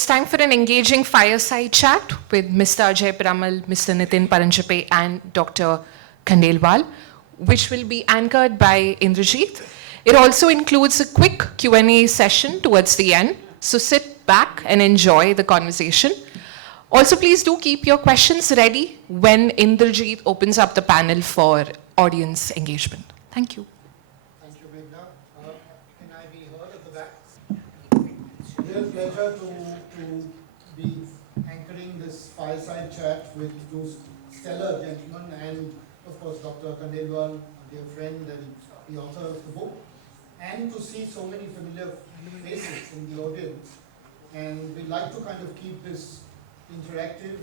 it's time for an engaging fireside chat with Mr. Ajay, Piramal, Mr. Nitin, Paranjpe, and Dr. Khandelwal, which will be anchored by Indrajit. It also includes a quick Q&A session towards the end, so sit back and enjoy the conversation. Also, please do keep your questions ready when Indrajit opens up the panel for audience engagement. Thank you. Thank you, Meghna. Can I be heard at the back? Real pleasure to be anchoring this fireside chat with two stellar gentlemen and, of course, Dr. Khandelwal, a dear friend and the author of the book, and to see so many familiar faces in the audience. And we'd like to kind of keep this interactive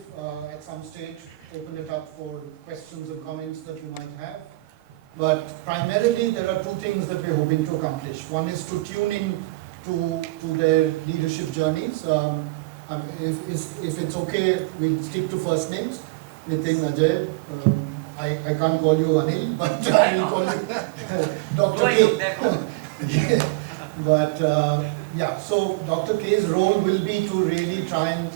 at some stage, open it up for questions and comments that you might have. But primarily there are two things that we're hoping to accomplish. One is to tune in to their leadership journeys. If it's okay, we'll stick to first names. Nitin, Ajay. I can't call you Anil, but I will call you Dr. K. Yeah. But yeah, so Dr. K's role will be to really try and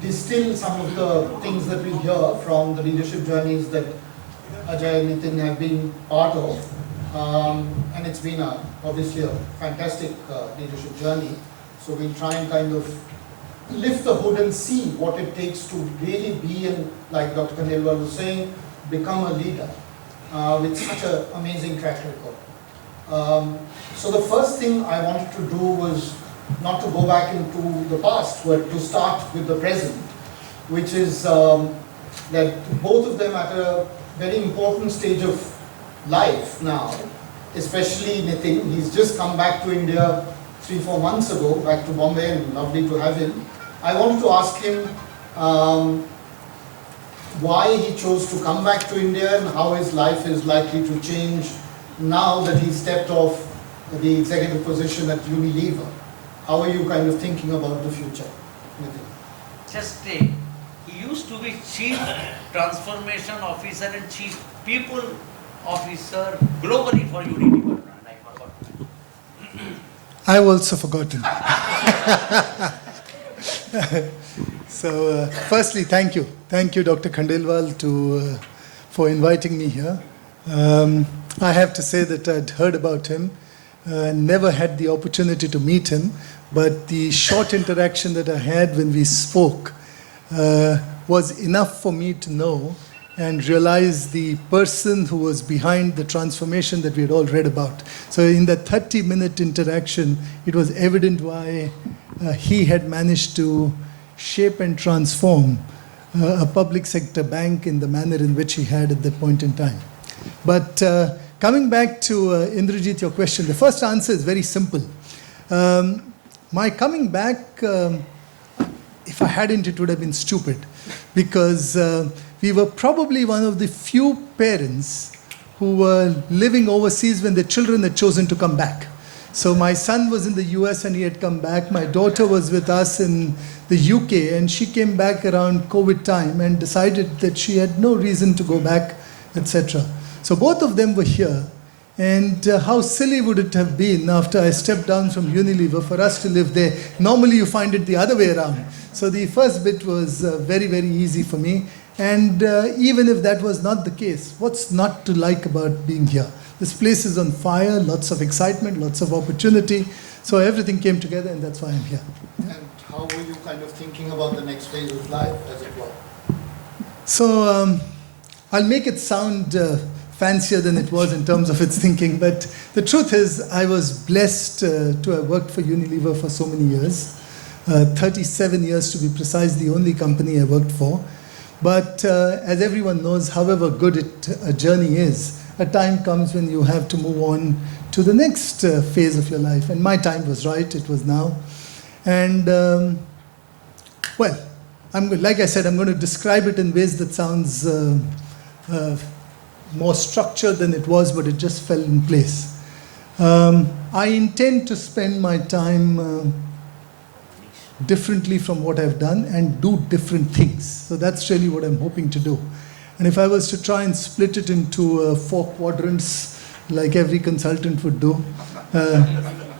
distill some of the things that we hear from the leadership journeys that Ajay and Nitin have been part of. And it's been obviously a fantastic leadership journey. So we'll try and kind of lift the hood and see what it takes to really be, like Dr. Khandelwal was saying, become a leader with such an amazing track record. So the first thing I wanted to do was not to go back into the past, but to start with the present, which is that both of them at a very important stage of life now, especially Nitin. He's just come back to India 3-4 months ago, back to Bombay, and lovely to have him. I wanted to ask him why he chose to come back to India and how his life is likely to change now that he's stepped off the executive position at Unilever. How are you kind of thinking about the future, Nitin? Just he used to be Chief Transformation Officer and Chief People Officer globally for Unilever. And I forgot. I've also forgotten. So, firstly, thank you. Thank you, Dr. Khandelwal, for inviting me here. I have to say that I'd heard about him. Never had the opportunity to meet him, but the short interaction that I had when we spoke was enough for me to know and realize the person who was behind the transformation that we had all read about. So in that 30-minute interaction, it was evident why he had managed to shape and transform a public sector bank in the manner in which he had at that point in time. But coming back to Indrajit, your question, the first answer is very simple. My coming back, if I hadn't, it would have been stupid, because we were probably one of the few parents who were living overseas when their children had chosen to come back. So my son was in the US and he had come back. My daughter was with us in the UK and she came back around COVID time and decided that she had no reason to go back, etc. So both of them were here, and how silly would it have been after I stepped down from Unilever for us to live there. Normally you find it the other way around. So the first bit was very, very easy for me. And even if that was not the case, what's not to like about being here? This place is on fire, lots of excitement, lots of opportunity. So everything came together, and that's why I'm here. And how were you kind of thinking about the next phase of life, as it were? So I'll make it sound fancier than it was in terms of its thinking, but the truth is I was blessed to have worked for Unilever for so many years, 37 years to be precise, the only company I worked for. But as everyone knows, however good a journey is, a time comes when you have to move on to the next phase of your life. And my time was right, it was now. And well, like I said, I'm going to describe it in ways that sounds more structured than it was, but it just fell in place. I intend to spend my time differently from what I've done and do different things. So that's really what I'm hoping to do. And if I was to try and split it into 4 quadrants, like every consultant would do,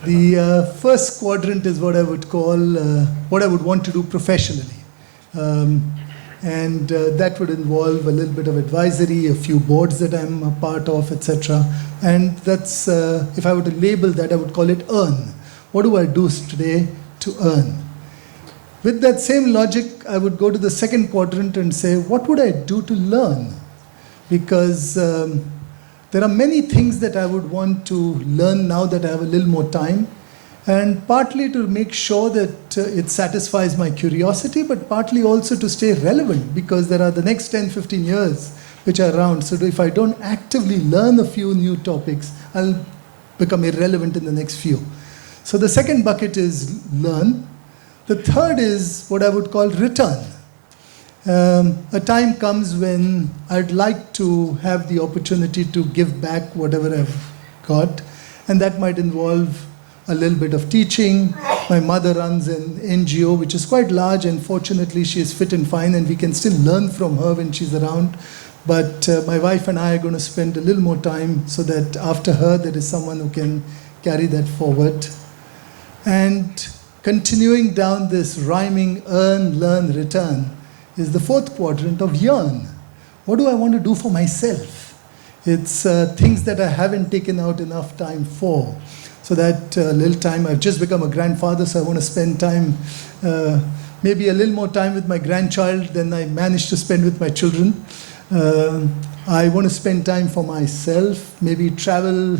The first quadrant is what I would call what I would want to do professionally. And that would involve a little bit of advisory, a few boards that I'm a part of, etc. And that's, if I were to label that, I would call it earn. What do I do today to earn? With that same logic, I would go to the second quadrant and say, what would I do to learn? Because there are many things that I would want to learn now that I have a little more time. And partly to make sure that it satisfies my curiosity, but partly also to stay relevant, because there are the next 10, 15 years which are around. So if I don't actively learn a few new topics, I'll become irrelevant in the next few. So the second bucket is learn. The third is what I would call return. A time comes when I'd like to have the opportunity to give back whatever I've got, and that might involve a little bit of teaching. My mother runs an NGO which is quite large, and fortunately she is fit and fine and we can still learn from her when she's around. But my wife and I are going to spend a little more time so that after her there is someone who can carry that forward. And continuing down this rhyming earn, learn, return is the fourth quadrant of yearn. What do I want to do for myself? It's things that I haven't taken out enough time for. So that little time, I've just become a grandfather, so I want to spend time, maybe a little more time with my grandchild than I managed to spend with my children. I want to spend time for myself, maybe travel,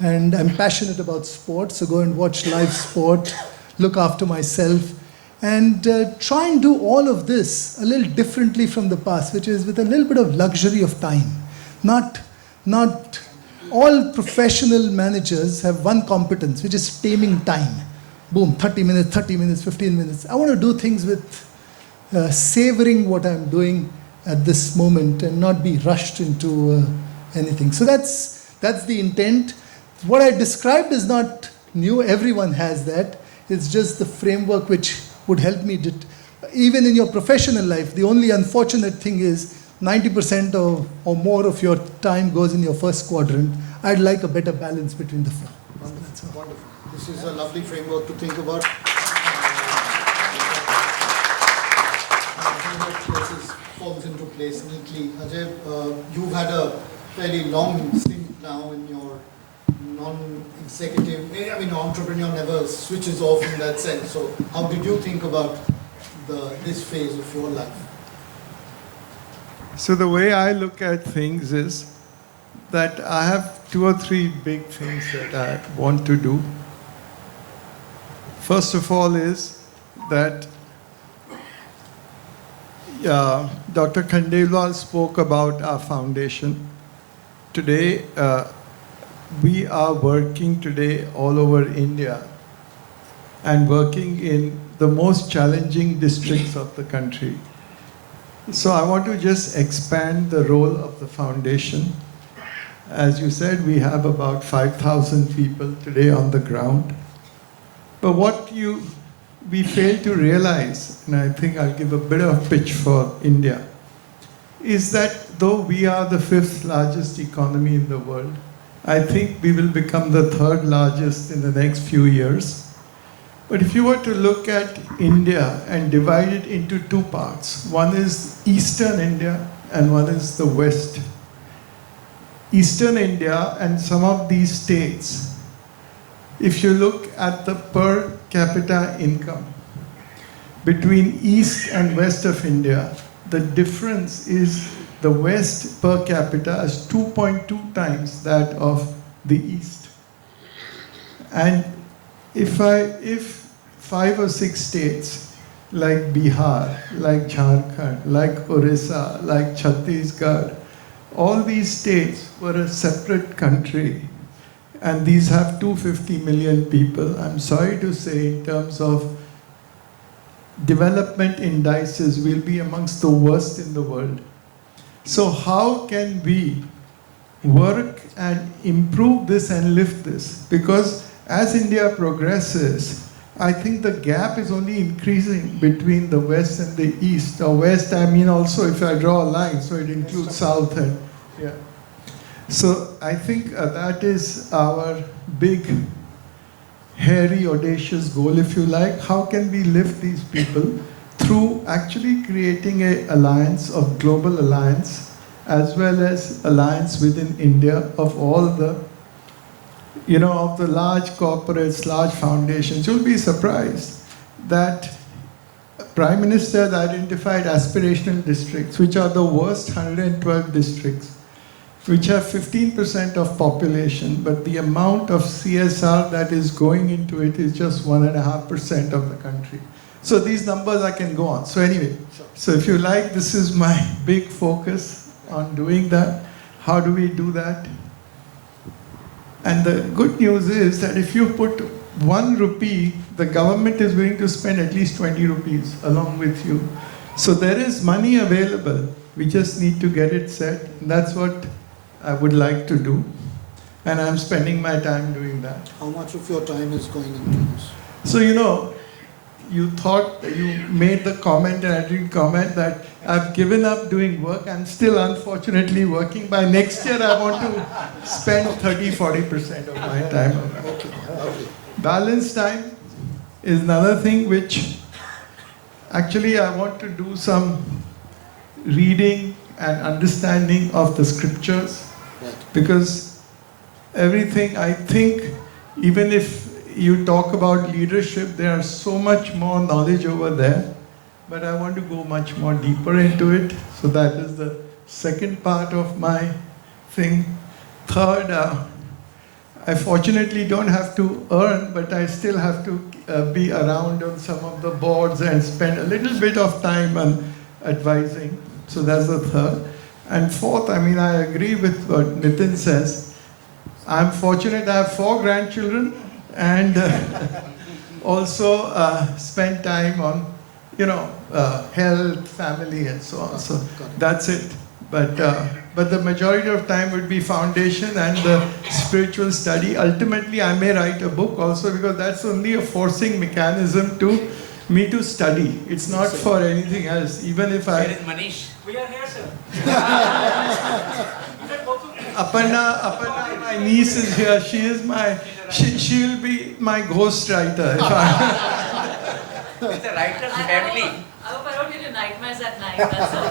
and I'm passionate about sport, so go and watch live sport, look after myself, and try and do all of this a little differently from the past, which is with a little bit of luxury of time. Not all professional managers have one competence, which is taming time. Boom, 30 minutes, 15 minutes. I want to do things with savoring what I'm doing at this moment and not be rushed into anything. So that's the intent. What I described is not new. Everyone has that. It's just the framework which would help me. Even in your professional life, the only unfortunate thing is 90% or more of your time goes in your first quadrant. I'd like a better balance between the four. Wonderful. Wonderful. This is a lovely framework to think about. This falls into place neatly. Ajay, you've had a fairly long stint now in your non-executive, entrepreneur never switches off in that sense. So how did you think about this phase of your life? So the way I look at things is that I have 2 or 3 big things that I want to do. First of all is that Dr. Khandelwal spoke about our foundation. Today, we are working today all over India and working in the most challenging districts of the country. So I want to just expand the role of the foundation. As you said, we have about 5,000 people today on the ground. But what we fail to realize, and I think I'll give a bit of pitch for India, is that though we are the 5th largest economy in the world, I think we will become the 3rd largest in the next few years. But if you were to look at India and divide it into 2 parts, one is Eastern India and one is the West. Eastern India and some of these states, if you look at the per capita income between East and West of India, the difference is the West per capita is 2.2 times that of the East. And if 5 or 6 states like Bihar, like Jharkhand, like Orissa, like Chhattisgarh, all these states were a separate country, and these have 250 million people, I'm sorry to say, in terms of development indices, we'll be amongst the worst in the world. So how can we work and improve this and lift this? Because as India progresses, I think the gap is only increasing between the West and the East. Or West, I mean also if I draw a line, so it includes South and, yeah. So I think that is our big hairy, audacious goal, if you like. How can we lift these people through actually creating an alliance of global alliance, as well as alliance within India of all the, of the large corporates, large foundations. You'll be surprised that Prime Minister has identified aspirational districts, which are the worst 112 districts, which have 15% of population, but the amount of CSR that is going into it is just 1.5% of the country. So these numbers I can go on. So anyway, so if you like, this is my big focus on doing that. How do we do that? And the good news is that if you put 1 rupee, the government is willing to spend at least 20 rupees along with you. So there is money available. We just need to get it set. And that's what I would like to do. And I'm spending my time doing that. How much of your time is going into this? So, you thought, you made the comment, and I didn't comment, that I've given up doing work. I'm still unfortunately working. By next year, I want to spend 30-40% of my time on that. Okay, lovely. Balance time is another thing which actually I want to do some reading and understanding of the scriptures, Right. because everything, I think, even if you talk about leadership, there is so much more knowledge over there, but I want to go much more deeper into it. So that is the second part of my thing. Third, I fortunately don't have to earn, but I still have to be around on some of the boards and spend a little bit of time on advising. So that's the third. And fourth, I agree with what Nitin says. I'm fortunate I have 4 grandchildren, and also spend time on, health, family, and so on. So that's it. But the majority of time would be foundation and the spiritual study. Ultimately, I may write a book also, because that's only a forcing mechanism to me to study. It's not for anything else. Even if Where is Manish? We are here, sir. Aparna, my niece is here. She will be my ghost writer. It's a writer's family. I hope I don't get nightmares at night, that's all.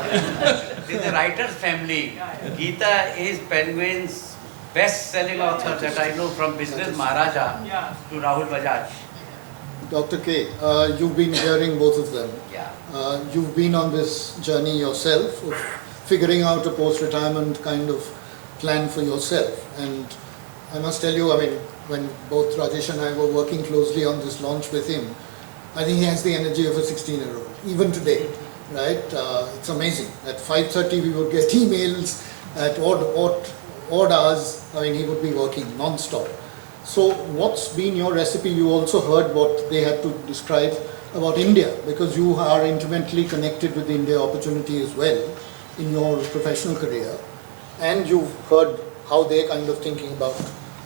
It's a writer's family. Geeta is Penguin's best-selling author that I know, from Business Maharaja to Rahul Bajaj. Dr. K, you've been hearing both of them. Yeah. You've been on this journey yourself of figuring out a post-retirement kind of plan for yourself. And I must tell you, when both Rajesh and I were working closely on this launch with him, I think he has the energy of a 16-year-old, even today, right? It's amazing. At 5:30 we would get emails, at odd hours, he would be working non-stop. So what's been your recipe? You also heard what they had to describe about India, because you are intimately connected with the India opportunity as well in your professional career. And you've heard how they're kind of thinking about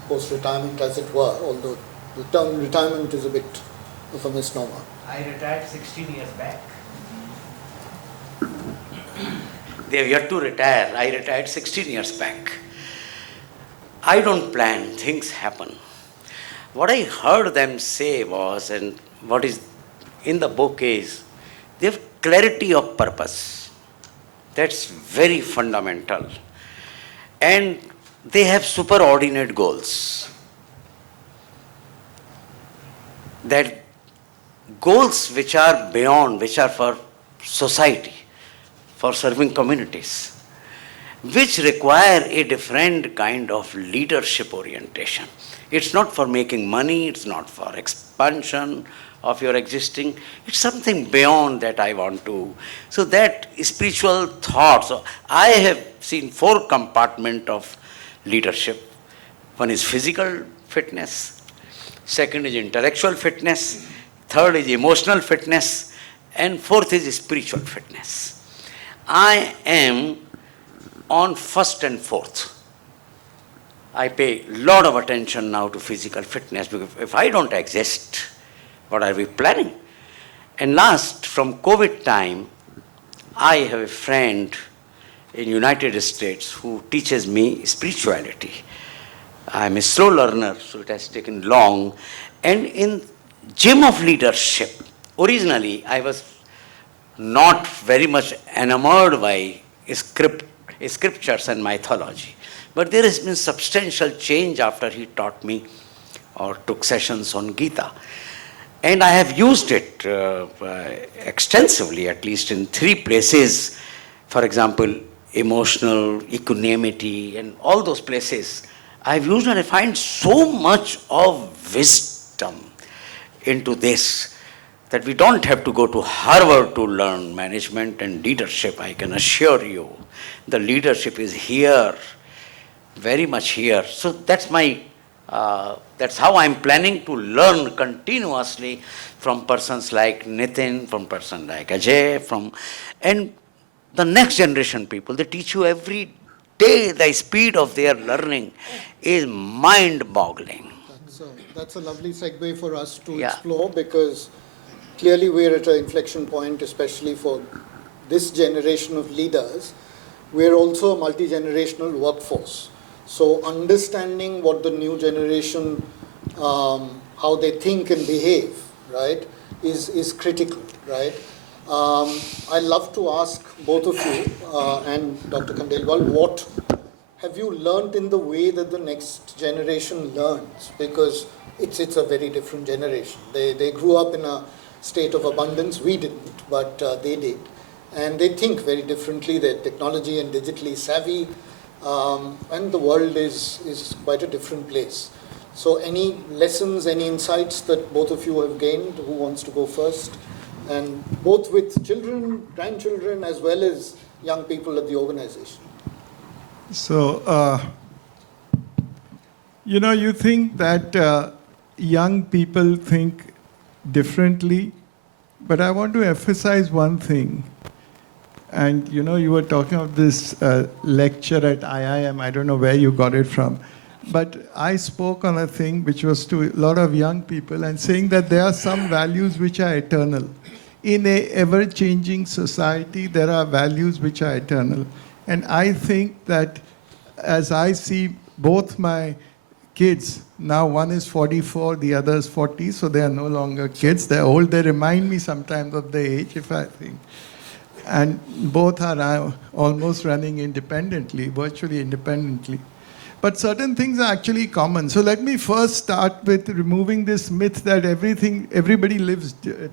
post-retirement, as it were, although the term retirement is a bit of a misnomer. I retired 16 years back. They have yet to retire. I retired 16 years back. I don't plan, things happen. What I heard them say was, and what is in the book is, they have clarity of purpose. That's very fundamental. And they have superordinate goals. That goals which are beyond, which are for society, for serving communities, which require a different kind of leadership orientation. It's not for making money, it's not for expansion of your existing, it's something beyond that I want to. So that spiritual thought, so I have seen 4 compartments of leadership. One is physical fitness, second is intellectual fitness, third is emotional fitness, and fourth is spiritual fitness. I am on first and fourth. I pay a lot of attention now to physical fitness, because if I don't exist, what are we planning? And last, from COVID time, I have a friend in United States who teaches me spirituality. I'm a slow learner, so it has taken long. And in gym of leadership, originally I was not very much enamored by scriptures and mythology. But there has been substantial change after he taught me or took sessions on Gita. And I have used it extensively, at least in 3 places. For example, emotional, equanimity, and all those places. I've used and I find so much of wisdom into this that we don't have to go to Harvard to learn management and leadership. I can assure you, the leadership is here, very much here. So that's how I'm planning to learn continuously from persons like Nitin, from persons like Ajay, and the next generation people. They teach you every day. The speed of their learning is mind-boggling. That's a lovely segue for us to Yeah. explore, because clearly we're at an inflection point, especially for this generation of leaders. We're also a multi-generational workforce. So understanding what the new generation, how they think and behave, right, is critical, right? I'd love to ask both of you and Dr. Khandelwal, what have you learned in the way that the next generation learns? Because it's a very different generation. They grew up in a state of abundance. We didn't, but they did. And they think very differently. They're technology and digitally savvy. And the world is quite a different place. So any lessons, any insights that both of you have gained? Who wants to go first? And both with children, grandchildren, as well as young people at the organization. So, you think that young people think differently, but I want to emphasize one thing. And you were talking of this lecture at IIM. I don't know where you got it from. But I spoke on a thing which was to a lot of young people and saying that there are some values which are eternal. In a ever-changing society, there are values which are eternal. And I think that as I see both my kids, now one is 44, the other is 40, so they are no longer kids. They're old. They remind me sometimes of the age, if I think. And both are almost running independently, virtually independently. But certain things are actually common. So let me first start with removing this myth that everybody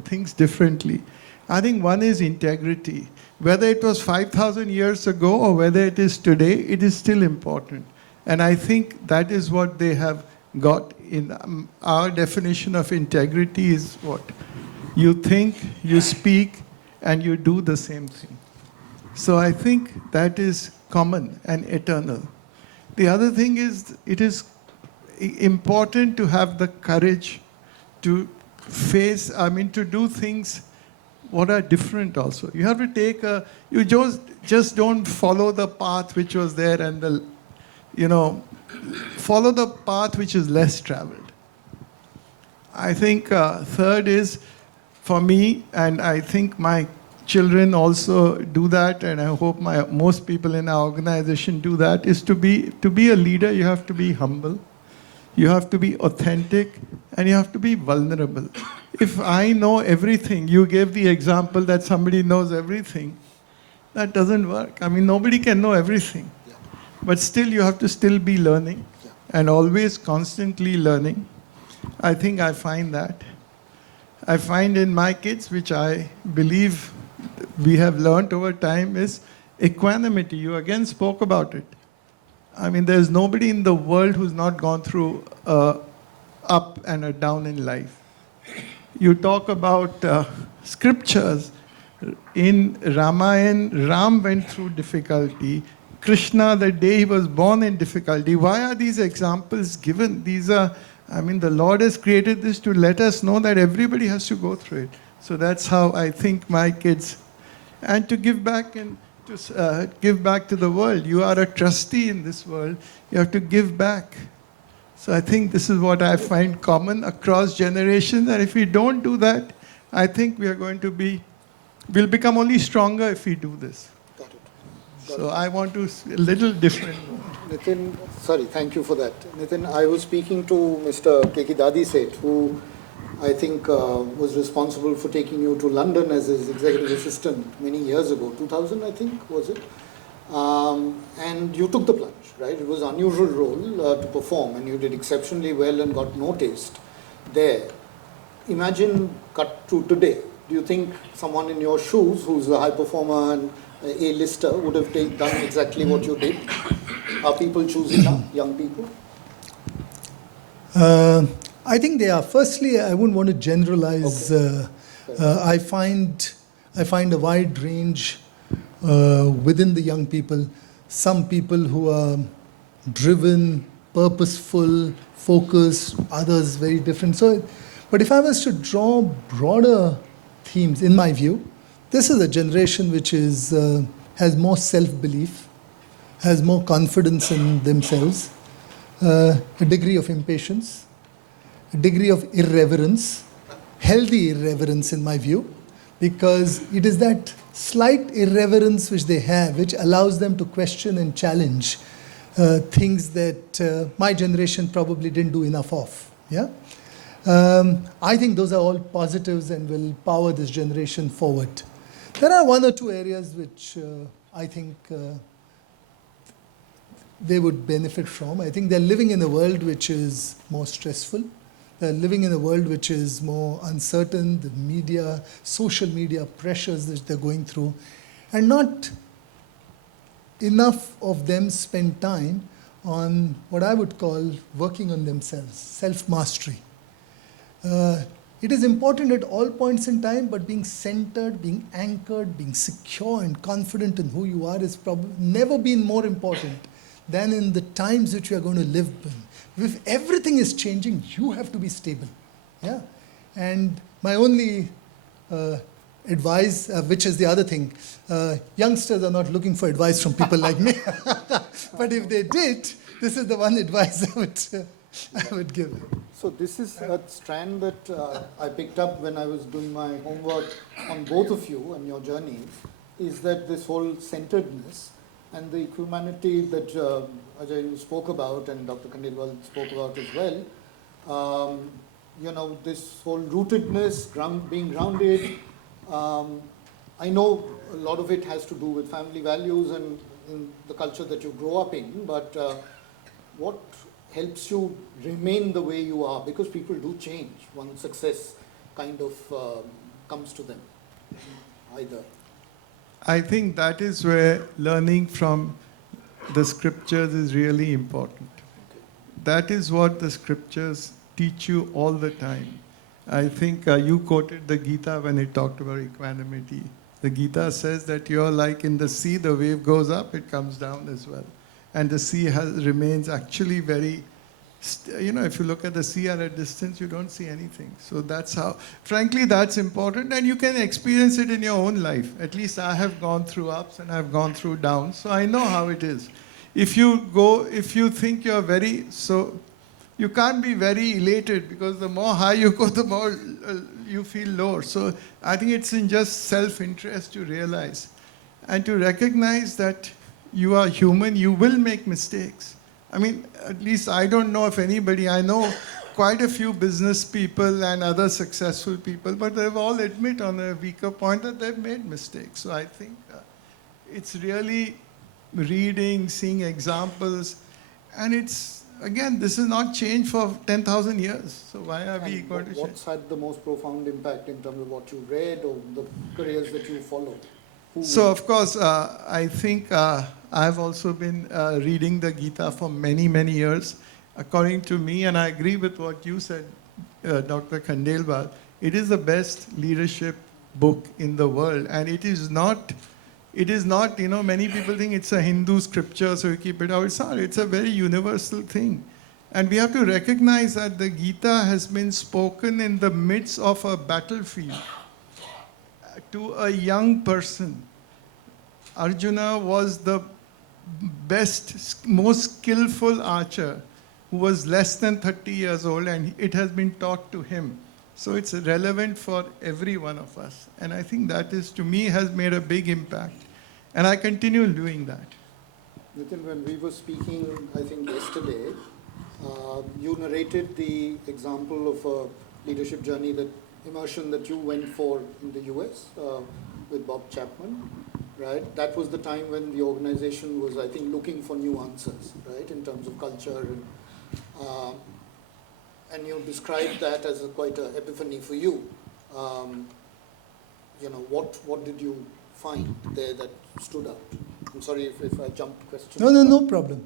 thinks differently. I think one is integrity. Whether it was 5,000 years ago or whether it is today, it is still important. And I think that is what they have got in our definition of integrity is what? You think, you speak, and you do the same thing. So I think that is common and eternal. The other thing is, it is important to have the courage to to do things what are different also. You have to you just don't follow the path which was there and follow the path which is less traveled. I think third is, for me, and I think my children also do that, and I hope most people in our organization do that, is to be a leader, you have to be humble, you have to be authentic, and you have to be vulnerable. If I know everything, you gave the example that somebody knows everything, that doesn't work. I mean, nobody can know everything. Yeah. But still, you have to still be learning, and always constantly learning. I think I find that. I find in my kids, which I believe we have learned over time, is equanimity. You again spoke about it. I mean, there's nobody in the world who's not gone through a up and a down in life. You talk about scriptures. In Ramayana, Ram went through difficulty. Krishna, the day he was born, in difficulty. Why are these examples given? The Lord has created this to let us know that everybody has to go through it. So that's how I think my kids, and to give back and to give back to the world. You are a trustee in this world. You have to give back. So I think this is what I find common across generations. And if we don't do that, I think we'll become only stronger if we do this. Got it. So I want to a little different. Nitin, sorry, thank you for that. Nitin, I was speaking to Mr. Keki Dadi Seth, who I think was responsible for taking you to London as his executive assistant many years ago, 2000 I think, was it? And you took the plunge, right? It was an unusual role to perform, and you did exceptionally well and got noticed there. Imagine cut to today. Do you think someone in your shoes, who's a high performer and A-lister, would have done exactly what you did? Are people choosing now, young people? I think they are. Firstly, I wouldn't want to generalize. Okay. I find a wide range within the young people. Some people who are driven, purposeful, focused, others very different. So, but if I was to draw broader themes, in my view, this is a generation which is has more self-belief, has more confidence in themselves, a degree of impatience, a degree of irreverence, healthy irreverence in my view, because it is that slight irreverence which they have which allows them to question and challenge things that my generation probably didn't do enough of. Yeah, I think those are all positives and will power this generation forward. There are one or two areas which I think they would benefit from. I think they're living in a world which is more stressful. They're living in a world which is more uncertain, the media, social media pressures that they're going through, and not enough of them spend time on what I would call working on themselves, self-mastery. It is important at all points in time, but being centered, being anchored, being secure and confident in who you are is probably never been more important than in the times which we are going to live in. If everything is changing, you have to be stable. Yeah, and my only advice, which is the other thing, youngsters are not looking for advice from people like me. But if they did, this is the one advice I would give. So this is a strand that I picked up when I was doing my homework on both of you and your journeys, is that this whole centeredness and the equanimity that Ajay spoke about and Dr. Khandelwal spoke about as well, this whole rootedness, being grounded, I know a lot of it has to do with family values and in the culture that you grow up in, but what helps you remain the way you are? Because people do change once success kind of comes to them, either. I think that is where learning from the scriptures is really important. That is what the scriptures teach you all the time. I think you quoted the Gita when it talked about equanimity. The Gita says that you're like in the sea, the wave goes up, it comes down as well. And the sea remains actually very, if you look at the sea at a distance, you don't see anything. So that's how, frankly, that's important. And you can experience it in your own life. At least I have gone through ups and I've gone through downs. So I know how it is. If you think you're you can't be very elated, because the more high you go, the more you feel lower. So I think it's in just self-interest to realize and to recognize that you are human, you will make mistakes. I mean, at least I don't know if anybody, I know quite a few business people and other successful people, but they've all admit on a weaker point that they've made mistakes. So I think it's really reading, seeing examples, and it's, again, this is not change for 10,000 years. So why are we going to change? What's had the most profound impact in terms of what you read or the careers that you followed? So, of course, I think I've also been reading the Gita for many, many years. According to me, and I agree with what you said, Dr. Khandelwal, it is the best leadership book in the world. And it is not, many people think it's a Hindu scripture, so you keep it out. It's not, it's a very universal thing. And we have to recognize that the Gita has been spoken in the midst of a battlefield to a young person. Arjuna was the best, most skillful archer who was less than 30 years old, and it has been taught to him. So it's relevant for every one of us. And I think that is, to me, has made a big impact. And I continue doing that. Nitin, when we were speaking, I think yesterday, you narrated the example of a leadership journey, that immersion that you went for in the US with Bob Chapman, right? That was the time when the organization was, I think, looking for new answers, right, in terms of culture. And you described that as quite an epiphany for you. What did you find there that stood out? I'm sorry if I jumped questions. No problem.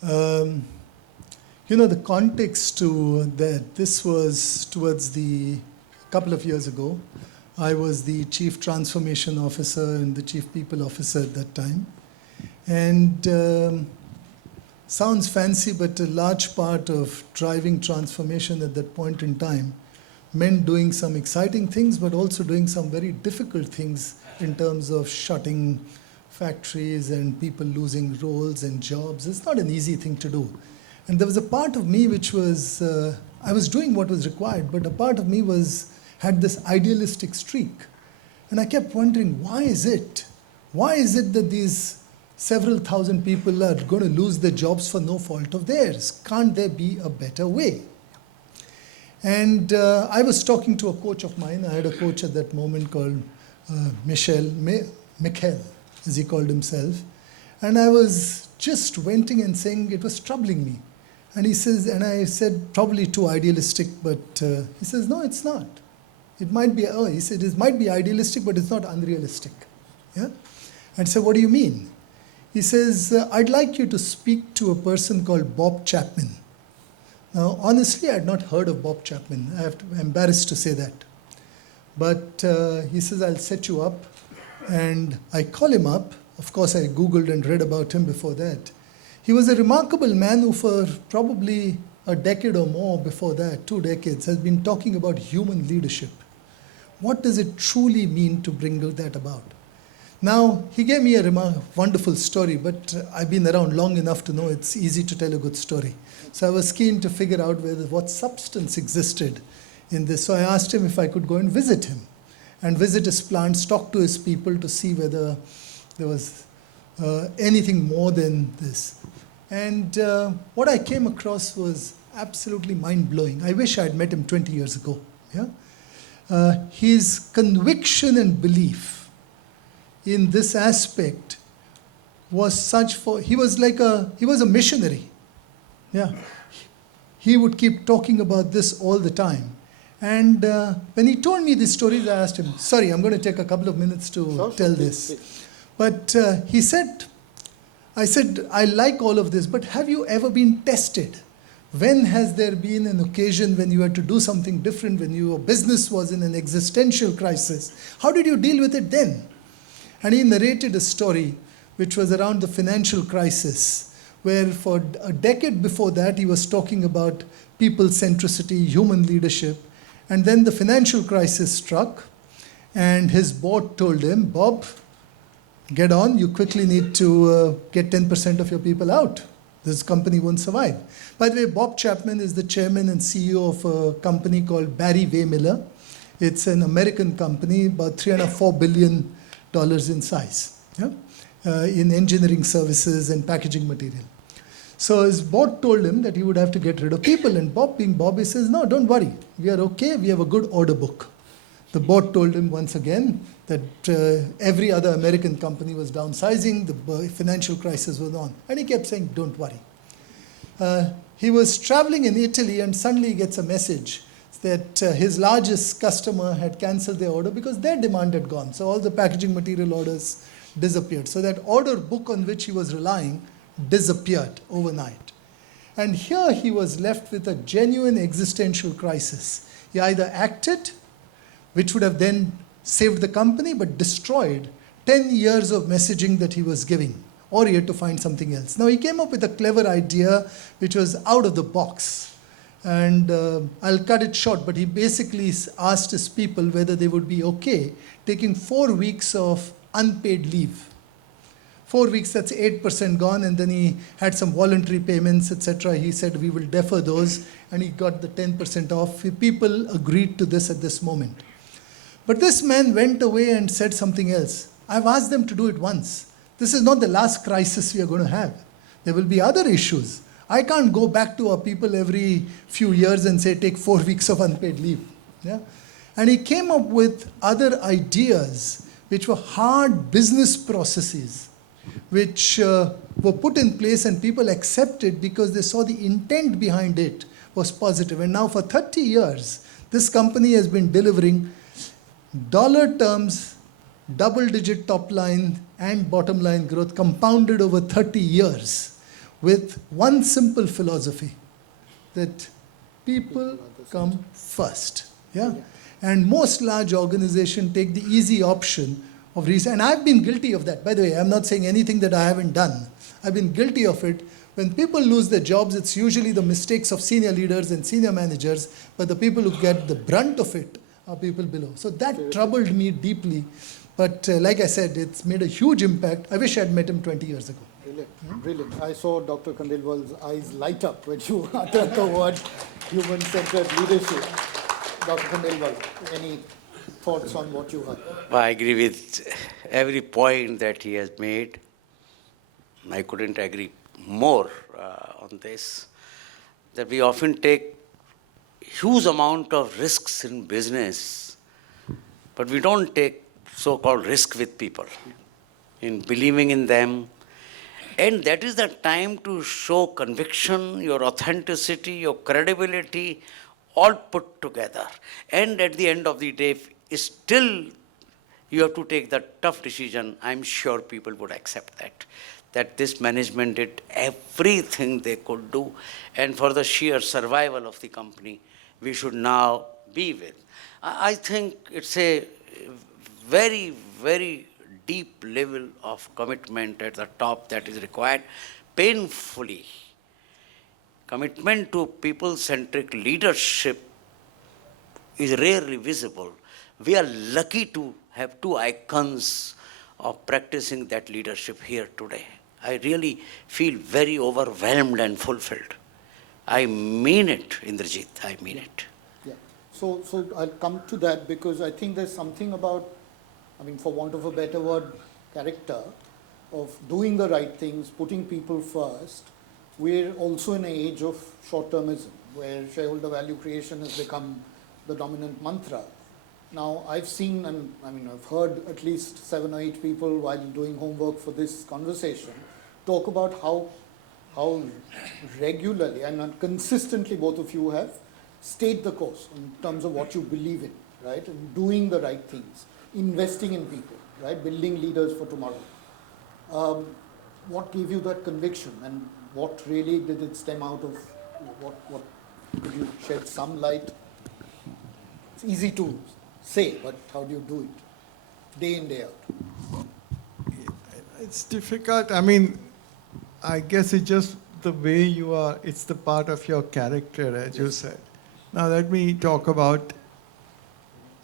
The context to that, this was towards the couple of years ago. I was the Chief Transformation Officer and the Chief People Officer at that time. And sounds fancy, but a large part of driving transformation at that point in time meant doing some exciting things, but also doing some very difficult things in terms of shutting factories and people losing roles and jobs. It's not an easy thing to do. And there was a part of me which was, I was doing what was required, but a part of me had this idealistic streak. And I kept wondering, why is it? Why is it that these several thousand people are going to lose their jobs for no fault of theirs? Can't there be a better way? And I was talking to a coach of mine. I had a coach at that moment called Michael, as he called himself. And I was just venting and saying it was troubling me. And he says, and I said, probably too idealistic, but he says, no, it's not. It might be, he said, it might be idealistic, but it's not unrealistic. Yeah? And so what do you mean? He says, I'd like you to speak to a person called Bob Chapman. Now, honestly, I had not heard of Bob Chapman. I'm embarrassed to say that. But he says, I'll set you up. And I call him up. Of course, I Googled and read about him before that. He was a remarkable man who for probably a decade or more before that, 2 decades, has been talking about human leadership. What does it truly mean to bring that about? Now, he gave me a wonderful story, but I've been around long enough to know it's easy to tell a good story. So I was keen to figure out what substance existed in this. So I asked him if I could go and visit him and visit his plants, talk to his people to see whether there was anything more than this. And what I came across was absolutely mind-blowing. I wish I had met him 20 years ago. Yeah? His conviction and belief in this aspect was such he was a missionary. Yeah. He would keep talking about this all the time. And when he told me these stories, I asked him, sorry, I'm going to take a couple of minutes to tell this. But he said, I said, I like all of this, but have you ever been tested? When has there been an occasion when you had to do something different, when your business was in an existential crisis? How did you deal with it then? And he narrated a story which was around the financial crisis, where for a decade before that, he was talking about people centricity, human leadership. And then the financial crisis struck, and his board told him, Bob, get on, you quickly need to get 10% of your people out. This company won't survive. By the way, Bob Chapman is the chairman and CEO of a company called Barry Way Miller. It's an American company, about $3.5 billion in size, in engineering services and packaging material. So his board told him that he would have to get rid of people. And Bob, being Bob, he says, no, don't worry. We are okay. We have a good order book. The board told him once again that every other American company was downsizing, the financial crisis was on. And he kept saying, don't worry. He was traveling in Italy and suddenly he gets a message that his largest customer had cancelled their order because their demand had gone. So all the packaging material orders disappeared. So that order book on which he was relying disappeared overnight. And here he was left with a genuine existential crisis. He either acted, which would have then saved the company, but destroyed 10 years of messaging that he was giving, or he had to find something else. Now, he came up with a clever idea which was out of the box. And I'll cut it short, but he basically asked his people whether they would be okay taking 4 weeks of unpaid leave. 4 weeks, that's 8% gone, and then he had some voluntary payments, etc. He said, we will defer those, and he got the 10% off. People agreed to this at this moment. But this man went away and said something else. I've asked them to do it once. This is not the last crisis we are going to have. There will be other issues. I can't go back to our people every few years and say, take 4 weeks of unpaid leave. Yeah? And he came up with other ideas which were hard business processes, which were put in place and people accepted because they saw the intent behind it was positive. And now for 30 years, this company has been delivering dollar terms, double-digit top line and bottom line growth compounded over 30 years with one simple philosophy, that people come first. Yeah? And most large organizations take the easy option of reason. And I've been guilty of that. By the way, I'm not saying anything that I haven't done. I've been guilty of it. When people lose their jobs, it's usually the mistakes of senior leaders and senior managers, but the people who get the brunt of it are people below. So that troubled me deeply. But like I said, it's made a huge impact. I wish I'd met him 20 years ago. Brilliant, brilliant. I saw Dr. Khandelwal's eyes light up when you uttered the word human-centered leadership. Dr. Khandelwal, any thoughts on what you heard? I agree with every point that he has made. I couldn't agree more on this, that we often take huge amount of risks in business, but we don't take so-called risk with people, in believing in them. And that is the time to show conviction, your authenticity, your credibility, all put together. And at the end of the day, if still you have to take the tough decision, I'm sure people would accept that this management did everything they could do. And for the sheer survival of the company, we should now be with. I think it's a very, very deep level of commitment at the top that is required, painfully. Commitment to people-centric leadership is rarely visible. We are lucky to have two icons of practicing that leadership here today. I really feel very overwhelmed and fulfilled. I mean it, Indrajit, I mean it. Yeah. So I'll come to that because I think there's something about, I mean, for want of a better word, character, of doing the right things, putting people first. We're also in an age of short-termism, where shareholder value creation has become the dominant mantra. Now, I've seen, and I mean, I've heard at least 7 or 8 people while doing homework for this conversation talk about how regularly and consistently both of you have stayed the course in terms of what you believe in, right? And doing the right things, investing in people, right? Building leaders for tomorrow. What gave you that conviction, and what really did it stem out of? What could you shed some light? It's easy to say, but how do you do it, day in, day out? It's difficult. I mean, I guess it's just the way you are. It's the part of your character, as you said. Now let me talk about,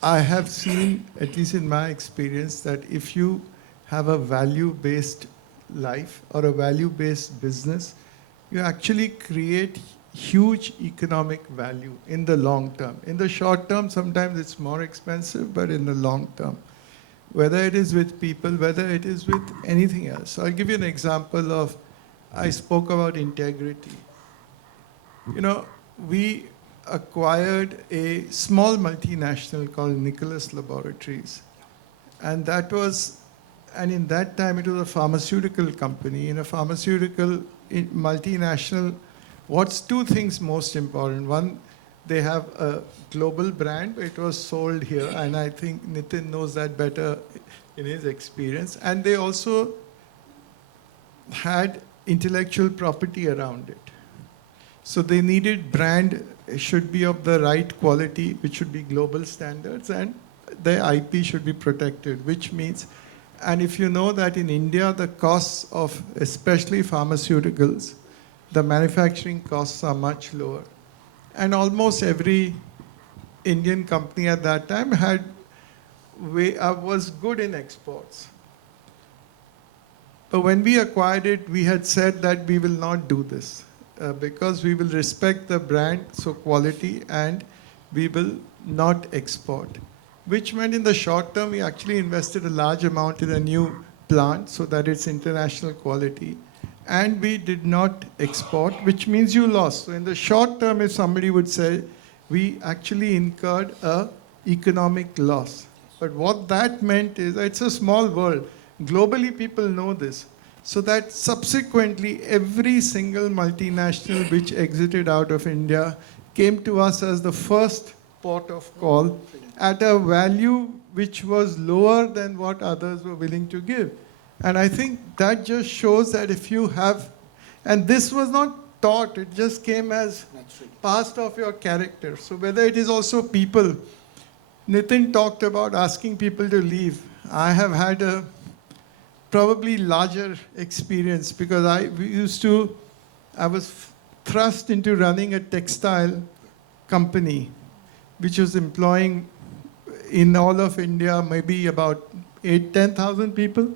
I have seen, at least in my experience, that if you have a value-based life or a value-based business, you actually create huge economic value in the long term. In the short term, sometimes it's more expensive, but in the long term, whether it is with people, whether it is with anything else. So I'll give you an example of, I spoke about integrity. You know, we acquired a small multinational called Nicholas Laboratories. And that was, and in that time it was a pharmaceutical company. In a pharmaceutical multinational, what's two things most important? One, they have a global brand. It was sold here, and I think Nitin knows that better in his experience. And they also had intellectual property around it. So they needed brand, should be of the right quality, which should be global standards, and their IP should be protected, which means, and if you know that in India, the costs of especially pharmaceuticals, the manufacturing costs are much lower. And almost every Indian company at that time was good in exports. But when we acquired it, we had said that we will not do this because we will respect the brand, so quality, and we will not export. Which meant in the short term, we actually invested a large amount in a new plant so that it's international quality. And we did not export, which means you lost. So in the short term, if somebody would say, we actually incurred a economic loss. But what that meant is, it's a small world. Globally, people know this. So that subsequently, every single multinational which exited out of India came to us as the first port of call at a value which was lower than what others were willing to give. And I think that just shows that if you have, and this was not taught, it just came as part of your character. So whether it is also people, Nitin talked about asking people to leave. I have had a probably larger experience because I was thrust into running a textile company, which was employing in all of India maybe about 10,000 people.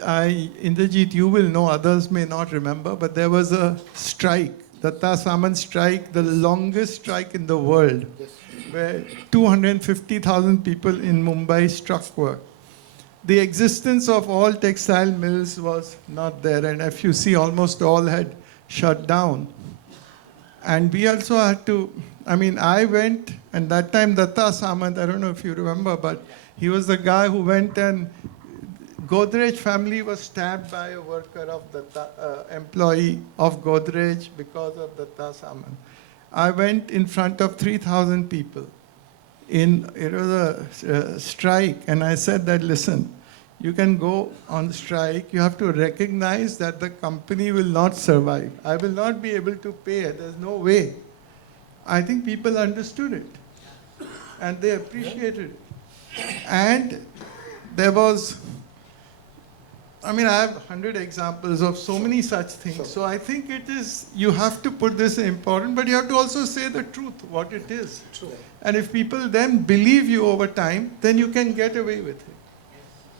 Indrajit, you will know, others may not remember, but there was a strike, Datta Saman strike, the longest strike in the world, where 250,000 people in Mumbai struck work. The existence of all textile mills was not there, and if you see, almost all had shut down. And we also had to, I went, and that time Datta Samant, I don't know if you remember, but he was the guy who went and Godrej family was stabbed by a worker of employee of Godrej because of Datta Samant. I went in front of 3,000 people. It was a strike, and I said that, listen, you can go on strike, you have to recognize that the company will not survive. I will not be able to pay it, there's no way. I think people understood it, and they appreciated it. And there was, I have 100 examples of so many such things. Sure. So I think it is, you have to put this important, but you have to also say the truth, what it is. True. And if people then believe you over time, then you can get away with it.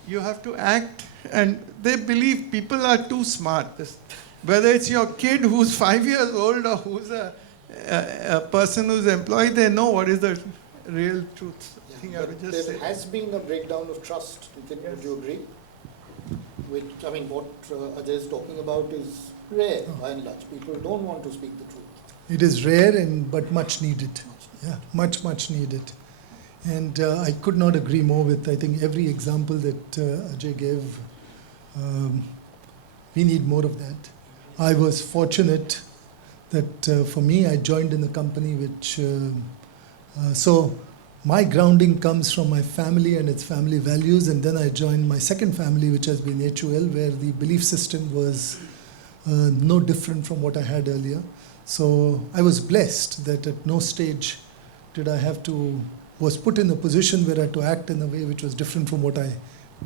You have to act, and they believe people are too smart. Whether it's your kid who's 5 years old or who's a person who's employed, they know what is the real truth. I think I would just say There has been a breakdown of trust. Nitin, Yes. would you agree? Which, what Ajay is talking about is rare, by and large. People don't want to speak the truth. It is rare but much needed. Yeah, much needed. And I could not agree more with, I think, every example that Ajay gave. We need more of that. I was fortunate that for me, I joined in a company which, so my grounding comes from my family and its family values, and then I joined my second family, which has been HUL, where the belief system was no different from what I had earlier. So I was blessed that at no stage did I was put in a position where I had to act in a way which was different from what I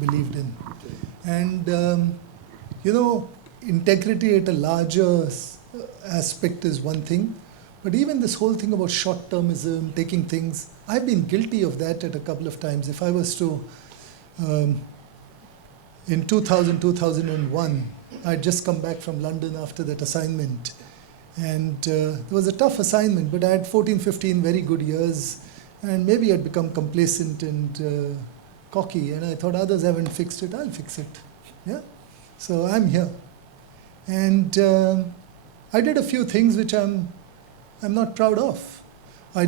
believed in. And, integrity at a larger aspect is one thing, but even this whole thing about short-termism, taking things, I've been guilty of that at a couple of times. If I was to, in 2001, I'd just come back from London after that assignment. And it was a tough assignment, but I had 14, 15 very good years. And maybe I'd become complacent and cocky. And I thought, others haven't fixed it, I'll fix it. Yeah. So I'm here. And I did a few things which I'm not proud of. I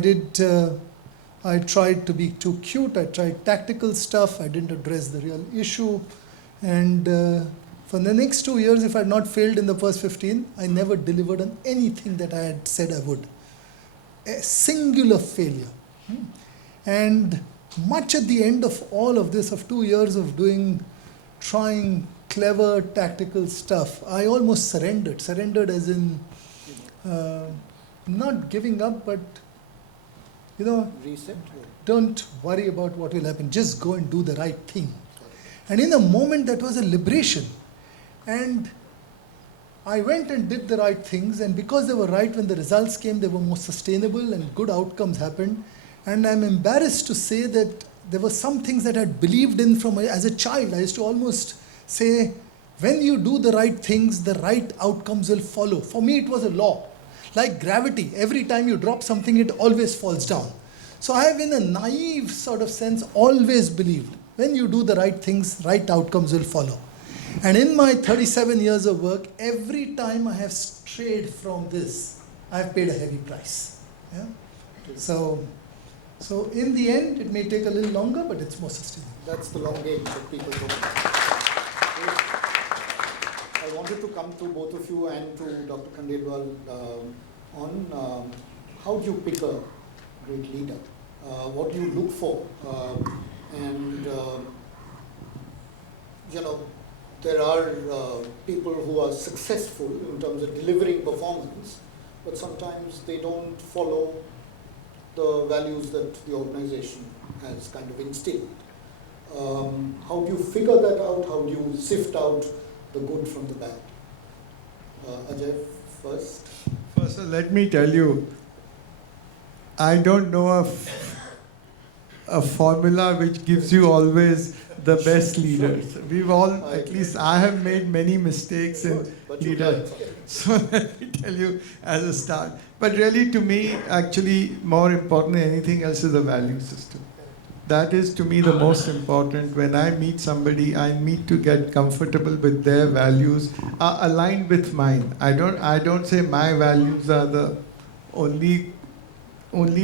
tried to be too cute. I tried tactical stuff. I didn't address the real issue. And for the next 2 years, if I had not failed in the first 15, I never delivered on anything that I had said I would. A singular failure. And much at the end of all of this, of 2 years of trying clever tactical stuff, I almost surrendered. Surrendered as in not giving up, but, Reset. don't worry about what will happen. Just go and do the right thing. And in a moment, that was a liberation. And I went and did the right things, and because they were right, when the results came, they were more sustainable and good outcomes happened. And I'm embarrassed to say that there were some things that I had believed in as a child. I used to almost say, when you do the right things, the right outcomes will follow. For me, it was a law. Like gravity, every time you drop something, it always falls down. So I have, in a naive sort of sense, always believed, when you do the right things, right outcomes will follow. And in my 37 years of work, every time I have strayed from this, I have paid a heavy price. Yeah? So in the end, it may take a little longer, but it's more sustainable. That's the long game that people don't. I wanted to come to both of you and to Dr. Khandelwal on how do you pick a great leader? What do you look for? And there are people who are successful in terms of delivering performance, but sometimes they don't follow the values that the organization has kind of instilled. How do you figure that out? How do you sift out the good from the bad? Ajay, first. First, let me tell you, I don't know a formula which gives you always the best leaders. We've all, at least I have made many mistakes in leadership. So let me tell you as a start. But really to me, actually more important than anything else is the value system. That is to me the most important. When I meet somebody, I need to get comfortable with their values are aligned with mine. I don't say my values are the only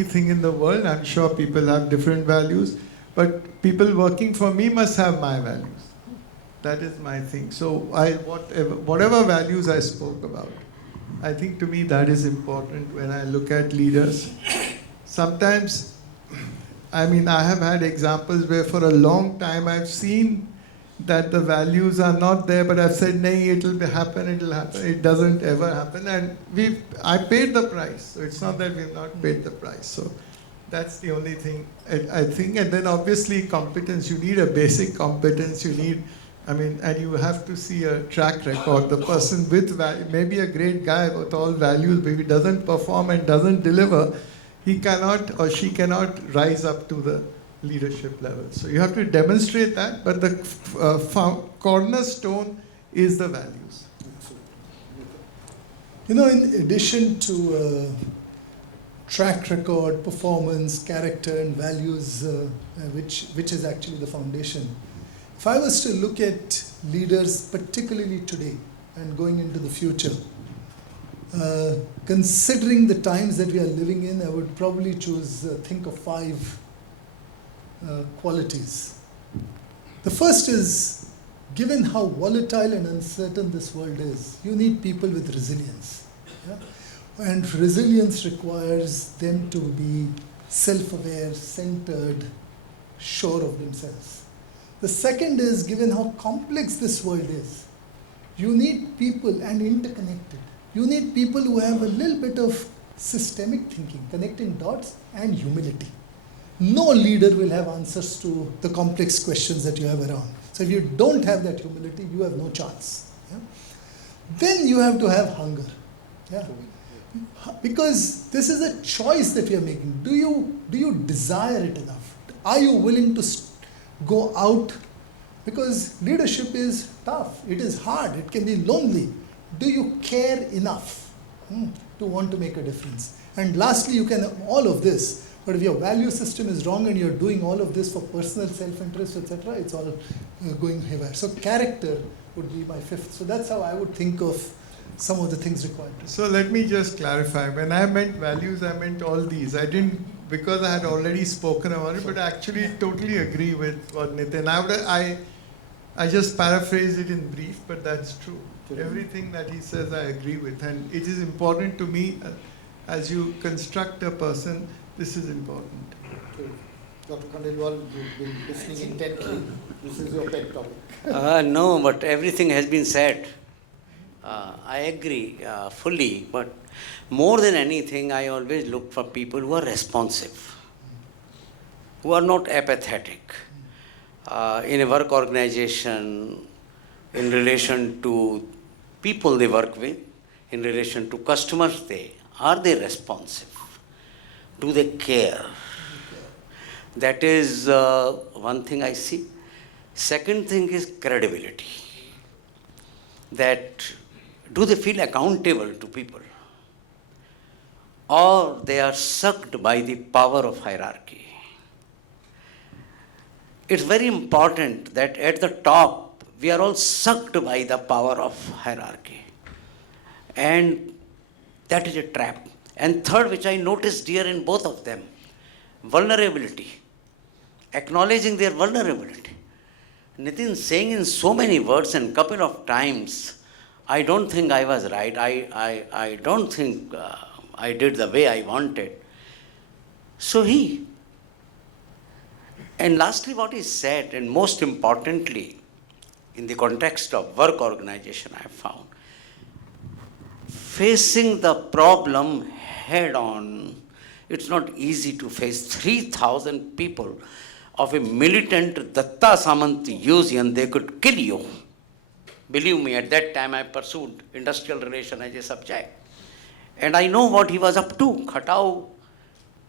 thing in the world. I'm sure people have different values, but people working for me must have my values. That is my thing. So whatever values I spoke about, I think to me that is important when I look at leaders. Sometimes, I have had examples where for a long time I've seen that the values are not there, but I've said, nay, it'll happen. It doesn't ever happen. And I paid the price. So it's not that we've not paid the price. So that's the only thing I think. And then obviously competence, you need a basic competence. You need, and you have to see a track record. The person with value, maybe a great guy with all values, but if he doesn't perform and doesn't deliver, he cannot or she cannot rise up to the leadership level. So you have to demonstrate that, but the cornerstone is the values. In addition to track record, performance, character, and values, which is actually the foundation, if I was to look at leaders, particularly today and going into the future, considering the times that we are living in, I would probably think of 5 qualities. The first is, given how volatile and uncertain this world is, you need people with resilience. Yeah? And resilience requires them to be self-aware, centered, sure of themselves. The second is, given how complex this world is, you need people and interconnected. You need people who have a little bit of systemic thinking, connecting dots, and humility. No leader will have answers to the complex questions that you have around. So if you don't have that humility, you have no chance. Yeah? Then you have to have hunger. Yeah? Because this is a choice that we are making. Do you desire it enough? Are you willing to go out? Because leadership is tough. It is hard. It can be lonely. Do you care enough to want to make a difference? And lastly, you can have all of this, but if your value system is wrong and you're doing all of this for personal self-interest, etc., it's all going haywire. So character would be my 5th. So that's how I would think of some of the things required. So let me just clarify. When I meant values, I meant all these. I didn't, because I had already spoken about it, but I actually totally agree with what Nitin. I just paraphrase it in brief, but that's true. Everything that he says, I agree with. And it is important to me, as you construct a person, this is important. Dr. Khandelwal, you've been listening intently. This is your pet topic. No, but everything has been said. I agree fully, but more than anything, I always look for people who are responsive, who are not apathetic. In a work organization, in relation to people they work with, in relation to customers, are they responsive? Do they care? That is one thing I see. Second thing is credibility. That do they feel accountable to people? Or they are sucked by the power of hierarchy. It's very important that at the top We are all sucked by the power of hierarchy. And that is a trap. And third, which I noticed here in both of them, vulnerability. Acknowledging their vulnerability. Nitin saying in so many words and couple of times, I don't think I was right. I don't think I did the way I wanted. So he. And lastly, what he said, and most importantly, in the context of work organization, I found, facing the problem head on. It's not easy to face 3,000 people of a militant Datta Samanti union. They could kill you. Believe me, at that time I pursued industrial relation as a subject. And I know what he was up to. Khatau,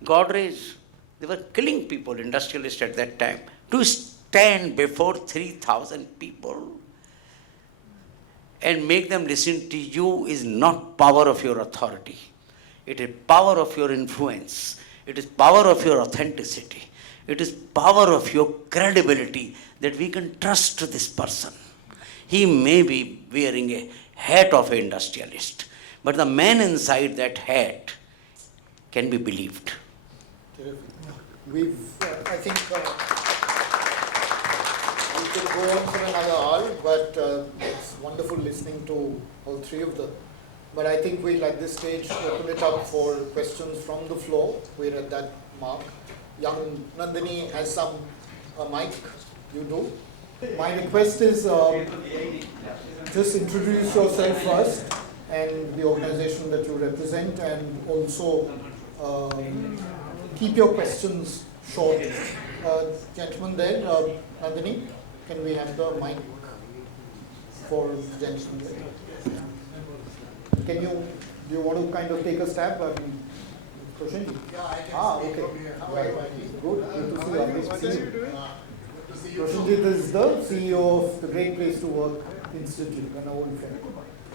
Godrej, they were killing people, industrialists at that time. To stand before 3,000 people and make them listen to you is not power of your authority. It is power of your influence. It is power of your authenticity. It is power of your credibility that we can trust this person. He may be wearing a hat of an industrialist, but the man inside that hat can be believed. Terrific. I think we could go on for another hour, but it's wonderful listening to all three of them. But I think we'll at this stage open it up for questions from the floor. We're at that mark. Young Nandini has some mic. You do. My request is just introduce yourself first and the organization that you represent, and also keep your questions short. Gentleman there, Nandini, can we have the mic for the gentleman there? Do you want to kind of take a stab? Prashanji? Yeah, I can okay. from here. How Right. are you? Good to see you. Good to see you. Prashanjit is the CEO of the Great Place to Work Institute, an old friend.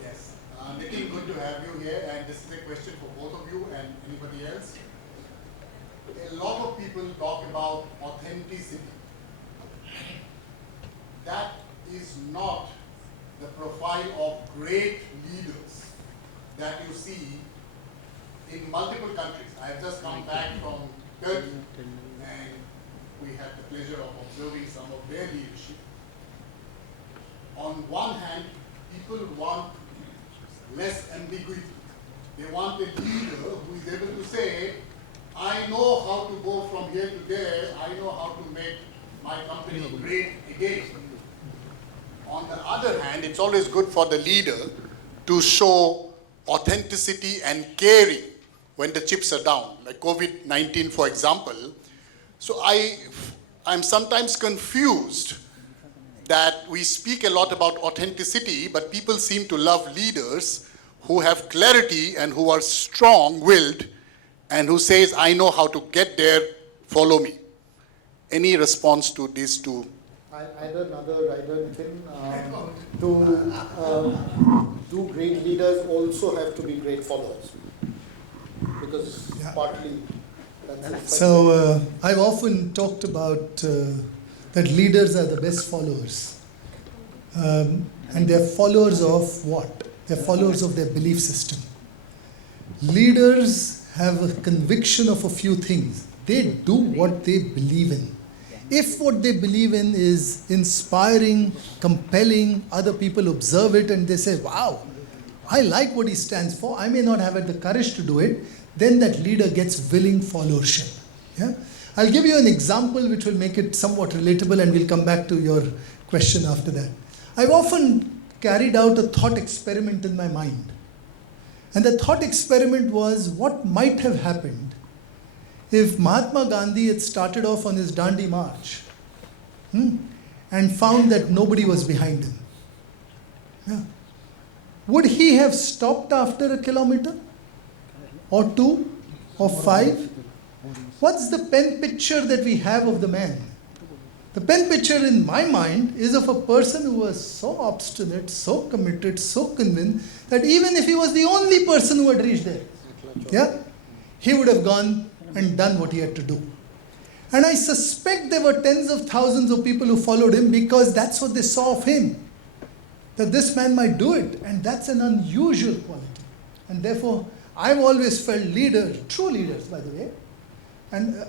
Yes. Nitin, good to have you here, and this is a question for both of you and anybody else. A lot of people talk about authenticity. That is not the profile of great leaders that you see in multiple countries. I have just come back from Turkey, and we had the pleasure of observing some of their leadership. On one hand, people want less ambiguity. They want a leader who is able to say, I know how to go from here to there, I know how to make my company great again. On the other hand, it's always good for the leader to show authenticity and caring when the chips are down, like COVID-19, for example. So I'm sometimes confused that we speak a lot about authenticity, but people seem to love leaders who have clarity and who are strong-willed and who says, I know how to get there, follow me. Any response to these two? Either Nitin, do great leaders also have to be great followers? Because partly that's So I've often talked about that leaders are the best followers. And they're followers of what? They're followers of their belief system. Leaders have a conviction of a few things. They do what they believe in. If what they believe in is inspiring, compelling, other people observe it and they say, wow, I like what he stands for, I may not have had the courage to do it, then that leader gets willing followership. Yeah? I'll give you an example which will make it somewhat relatable, and we'll come back to your question after that. I've often carried out a thought experiment in my mind. And the thought experiment was, what might have happened if Mahatma Gandhi had started off on his Dandi March and found that nobody was behind him? Yeah. Would he have stopped after a kilometer? Or 2? Or 5? What's the pen picture that we have of the man? The pen picture in my mind is of a person who was so obstinate, so committed, so convinced that even if he was the only person who had reached there, he would have gone and done what he had to do. And I suspect there were tens of thousands of people who followed him because that's what they saw of him. that this man might do it, and that's an unusual quality. And therefore, I've always felt leaders, true leaders by the way, and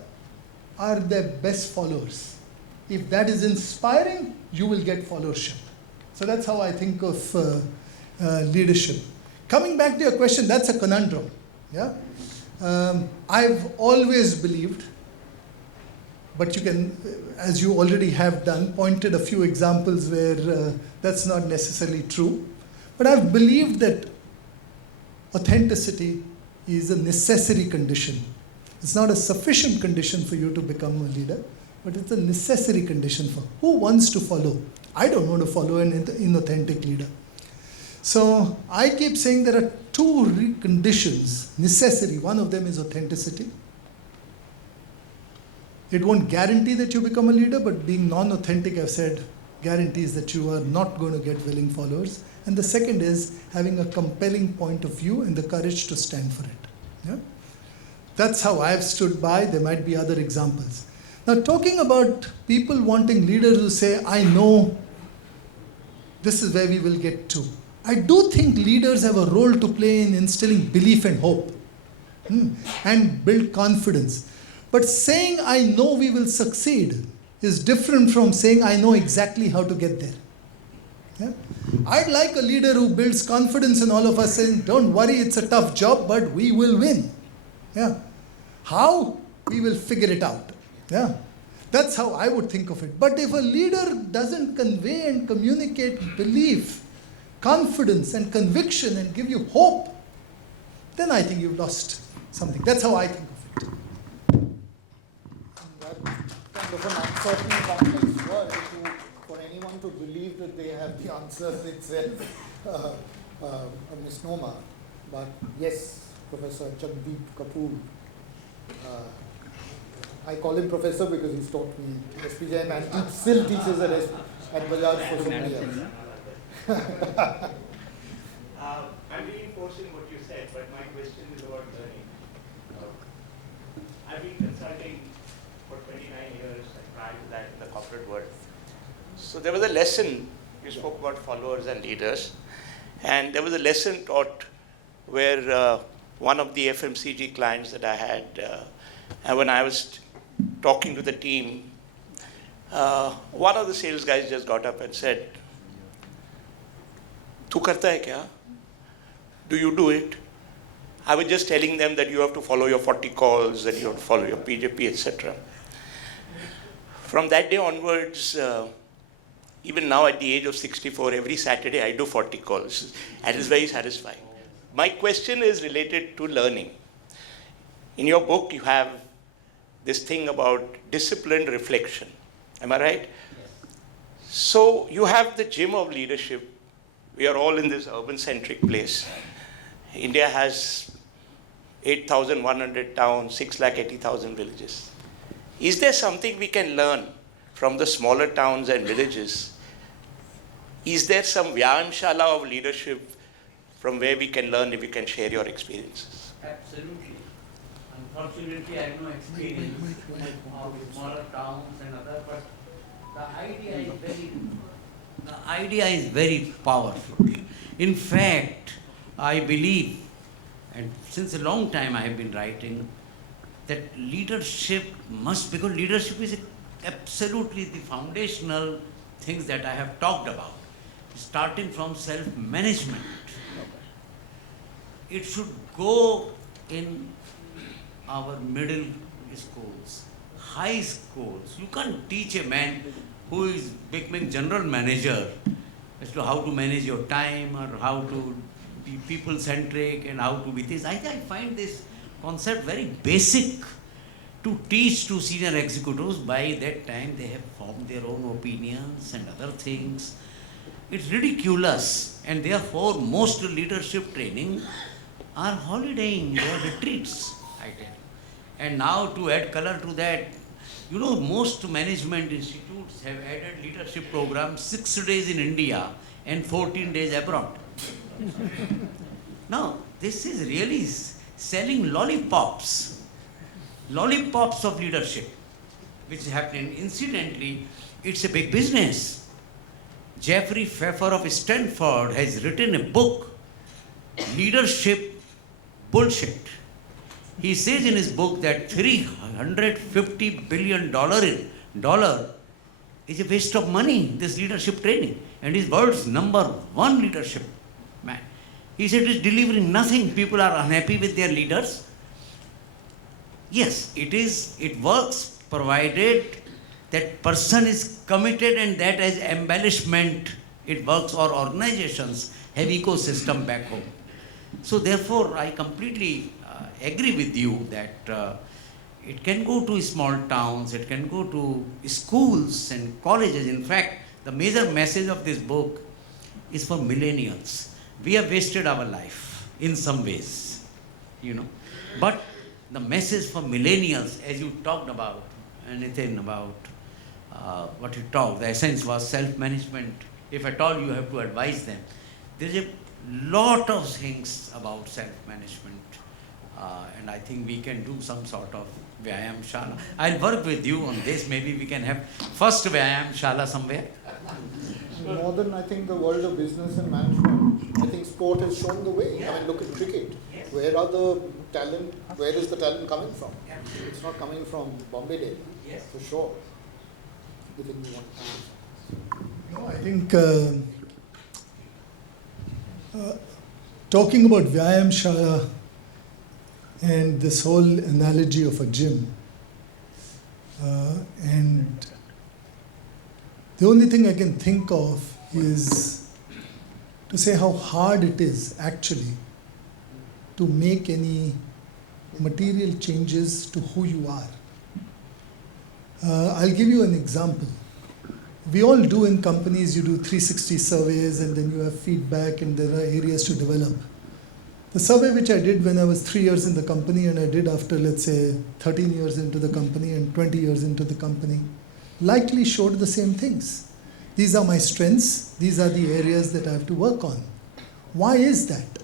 are their best followers. If that is inspiring, you will get followership. So that's how I think of leadership. Coming back to your question, that's a conundrum. Yeah, I've always believed, but you can, as you already have done, pointed a few examples where that's not necessarily true. But I've believed that authenticity is a necessary condition. It's not a sufficient condition for you to become a leader, but it's a necessary condition for who wants to follow. I don't want to follow an inauthentic leader. So I keep saying there are two conditions, necessary. One of them is authenticity. It won't guarantee that you become a leader, but being non-authentic, I've said, guarantees that you are not going to get willing followers. And the second is having a compelling point of view and the courage to stand for it. Yeah? That's how I've stood by. There might be other examples. Now, talking about people wanting leaders who say, I know this is where we will get to. I do think leaders have a role to play in instilling belief and hope and build confidence. But saying, I know we will succeed is different from saying, I know exactly how to get there. Yeah? I'd like a leader who builds confidence in all of us, saying, don't worry, it's a tough job, but we will win. Yeah. How? We will figure it out. Yeah. That's how I would think of it. But if a leader doesn't convey and communicate belief, confidence and conviction and give you hope, then I think you've lost something. That's how I think of it. That kind of an uncertain complex world, for anyone to believe that they have the answers itself a misnomer. But yes, Professor Jagdeep Kapoor, I call him professor because he's taught me SPJ and still teaches at Bajaj for so many years. I'm reinforcing what you said, but my question is about learning. I've been consulting for 29 years and prior to that in the corporate world. So there was a lesson, you spoke about followers and leaders, and there was a lesson taught where one of the FMCG clients that I had, and when I was talking to the team, one of the sales guys just got up and said, "Tu karta hai kya? Do you do it?" I was just telling them that you have to follow your 40 calls, that you have to follow your PJP, etc. From that day onwards, even now at the age of 64, every Saturday I do 40 calls. And it's very satisfying. My question is related to learning. In your book, you have this thing about disciplined reflection. Am I right? Yes. So you have the gym of leadership. We are all in this urban-centric place. India has 8,100 towns, 680,000 villages. Is there something we can learn from the smaller towns and villages? Is there some Vyayamshala of leadership from where we can learn if you can share your experiences? Absolutely. Unfortunately, I have no experience of smaller towns and other, but the idea is very powerful. In fact, I believe, and since a long time I have been writing, that leadership must, because leadership is absolutely the foundational things that I have talked about, starting from self-management. It should go in our middle schools, high schools. You can't teach a man who is becoming general manager as to how to manage your time or how to be people-centric and how to be this. I find this concept very basic to teach to senior executives. By that time, they have formed their own opinions and other things. It's ridiculous, and therefore most leadership training are holidaying, they are retreats, I tell you. And now to add color to that, you know, most management institutes have added leadership programs 6 days in India and 14 days abroad. Now, this is really selling lollipops of leadership, which is happening. Incidentally, it's a big business. Jeffrey Pfeffer of Stanford has written a book, Leadership Bullshit. He says in his book that $350 billion is a waste of money, this leadership training. And he's world's #1 leadership man. He said it's delivering nothing. People are unhappy with their leaders. Yes, it works provided that person is committed, and that as embellishment it works, or organizations have ecosystem back home. So therefore, I completely agree with you that it can go to small towns, it can go to schools and colleges. In fact, the major message of this book is for millennials. We have wasted our life in some ways, But the message for millennials, as you talked about, Nitin, about what you talked, the essence was self-management. If at all you have to advise them, there's a lot of things about self-management, and I think we can do some sort of Vyayam Shala. I'll work with you on this. Maybe we can have first Vyayam Shala somewhere. More than, I think, the world of business and management, I think sport has shown the way. I mean, look at cricket. Yes. Where is the talent coming from? It's not coming from Bombay Delhi, Yes. for sure. You think you want to No, I think talking about Vyayam Shala and this whole analogy of a gym, and the only thing I can think of is to say how hard it is actually to make any material changes to who you are. I'll give you an example. We all do in companies, you do 360 surveys and then you have feedback and there are areas to develop. The survey which I did when I was 3 years in the company and I did after, let's say, 13 years into the company and 20 years into the company, likely showed the same things. These are my strengths. These are the areas that I have to work on. Why is that?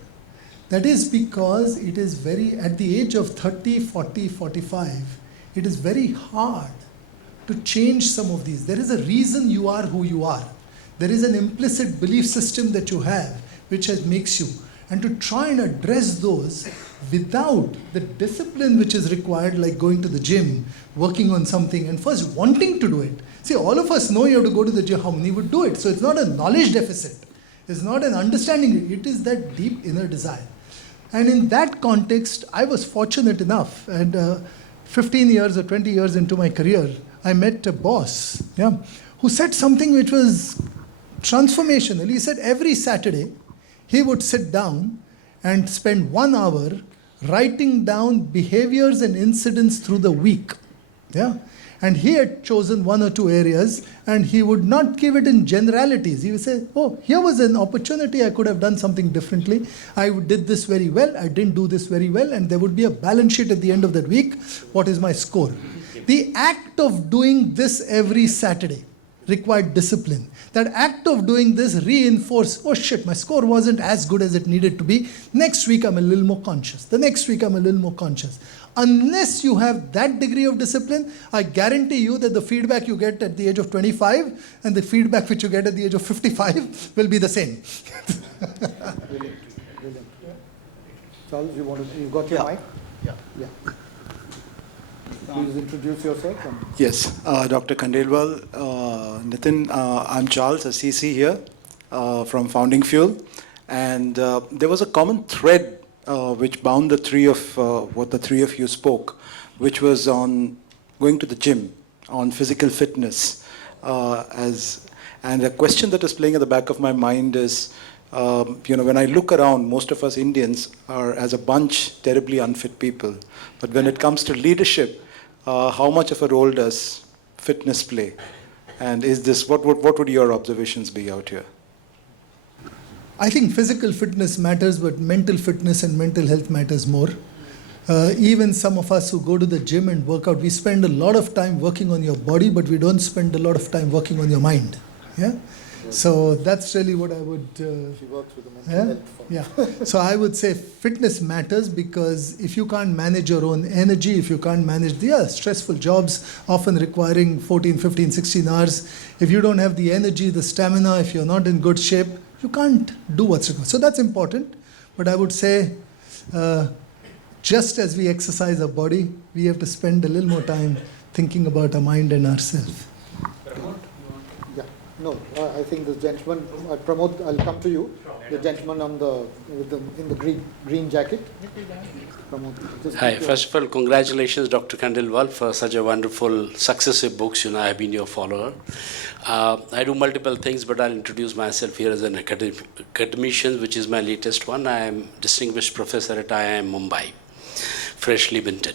That is because it is at the age of 30, 40, 45, it is very hard to change some of these. There is a reason you are who you are. There is an implicit belief system that you have which makes you. And to try and address those without the discipline which is required, like going to the gym, working on something, and first wanting to do it. See, all of us know you have to go to the gym. How many would do it? So it's not a knowledge deficit. It's not an understanding. It is that deep inner desire. And in that context, I was fortunate enough, and 15 years or 20 years into my career, I met a boss, who said something which was transformational. He said every Saturday, he would sit down and spend 1 hour writing down behaviors and incidents through the week. And he had chosen 1 or 2 areas and he would not give it in generalities. He would say, oh, here was an opportunity, I could have done something differently. I did this very well, I didn't do this very well, and there would be a balance sheet at the end of that week. What is my score? The act of doing this every Saturday required discipline. That act of doing this reinforced, oh shit, my score wasn't as good as it needed to be. Next week I'm a little more conscious. The next week I'm a little more conscious. Unless you have that degree of discipline, I guarantee you that the feedback you get at the age of 25 and the feedback which you get at the age of 55 will be the same. Brilliant. Charles, you got your mic? Yeah. Please introduce yourself. Yes, Dr. Khandelwal, Nitin, I'm Charles, a CC here from Founding Fuel. And there was a common thread which bound the three of what the three of you spoke, which was on going to the gym, on physical fitness. And the question that is playing at the back of my mind is, when I look around, most of us Indians are, as a bunch, terribly unfit people. But when it comes to leadership, how much of a role does fitness play? And is this what would your observations be out here? I think physical fitness matters, but mental fitness and mental health matters more. Even some of us who go to the gym and work out, we spend a lot of time working on your body, but we don't spend a lot of time working on your mind. So that's really what I would. She works with the mental Yeah, health. yeah. So I would say fitness matters, because if you can't manage your own energy, if you can't manage the stressful jobs, often requiring 14, 15, 16 hours, if you don't have the energy, the stamina, if you're not in good shape, you can't do what's required. So that's important. But I would say, just as we exercise our body, we have to spend a little more time thinking about our mind and ourselves. Yeah, no, I think this gentleman, Pramod, I'll come to you. The gentleman on in the green jacket. Pramod, Hi, first of all, congratulations, Dr. Khandelwal, for such a wonderful, successive books. I've been your follower. I do multiple things, but I'll introduce myself here as an academician, which is my latest one. I am distinguished professor at IIM Mumbai, freshly minted.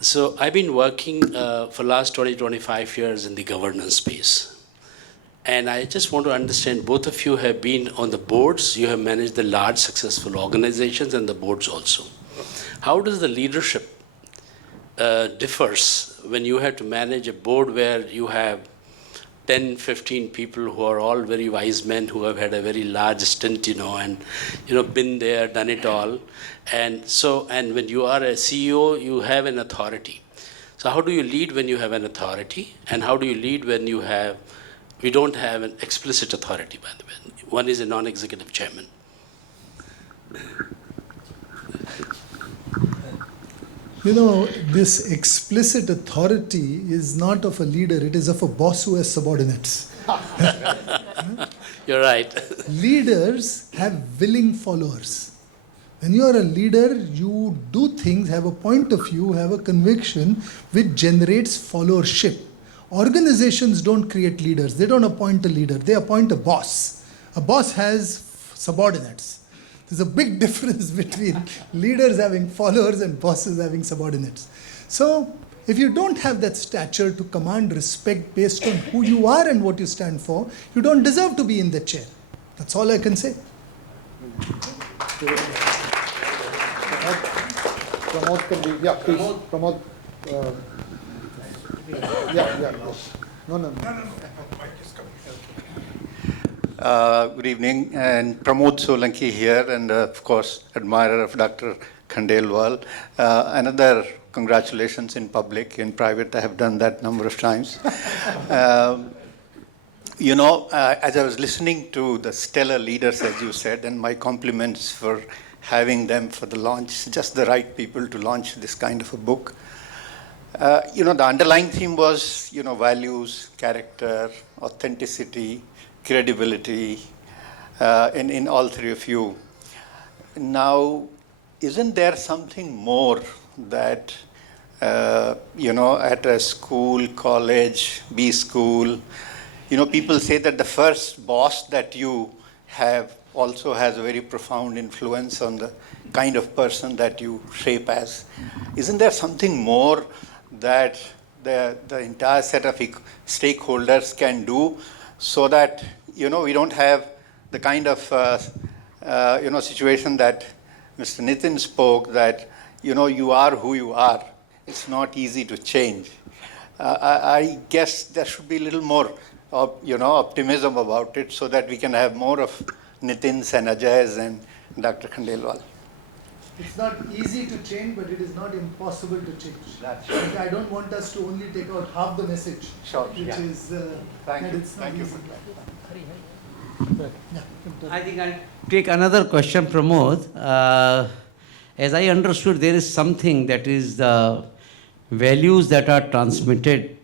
So I've been working for last 25 years in the governance space. And I just want to understand, both of you have been on the boards, you have managed the large successful organizations and the boards also. How does the leadership differs when you have to manage a board where you have 10, 15 people who are all very wise men who have had a very large stint, and been there, done it all. And when you are a CEO, you have an authority. So how do you lead when you have an authority? And how do you lead when we don't have an explicit authority, by the way? One is a non-executive chairman. This explicit authority is not of a leader, it is of a boss who has subordinates. You're right. Leaders have willing followers. When you are a leader, you do things, have a point of view, have a conviction which generates followership. Organizations don't create leaders. They don't appoint a leader. They appoint a boss. A boss has subordinates. There's a big difference between leaders having followers and bosses having subordinates. So if you don't have that stature to command respect based on who you are and what you stand for, you don't deserve to be in the chair. That's all I can say. Pramod can be, yeah, please. Pramod. Yeah. No. Good evening, and Pramod Solanki here, and of course, admirer of Dr. Khandelwal. Another congratulations in public. In private, I have done that number of times. As I was listening to the stellar leaders, as you said, and my compliments for having them for the launch, just the right people to launch this kind of a book. The underlying theme was, values, character, authenticity, credibility, in all three of you. Now, isn't there something more that, at a school, college, B school, people say that the first boss that you have also has a very profound influence on the kind of person that you shape as. Isn't there something more that the entire set of stakeholders can do so that, we don't have the kind of, situation that Mr. Nitin spoke, that, you are who you are. It's not easy to change. I guess there should be a little more, optimism about it so that we can have more of Nitin's and Ajay's and Dr. Khandelwal. It's not easy to change, but it is not impossible to change. That's right. I don't want us to only take out half the message, which is Thank that you. it's not Thank you easy. I think I'll take another question, Pramod. As I understood, there is something that is the values that are transmitted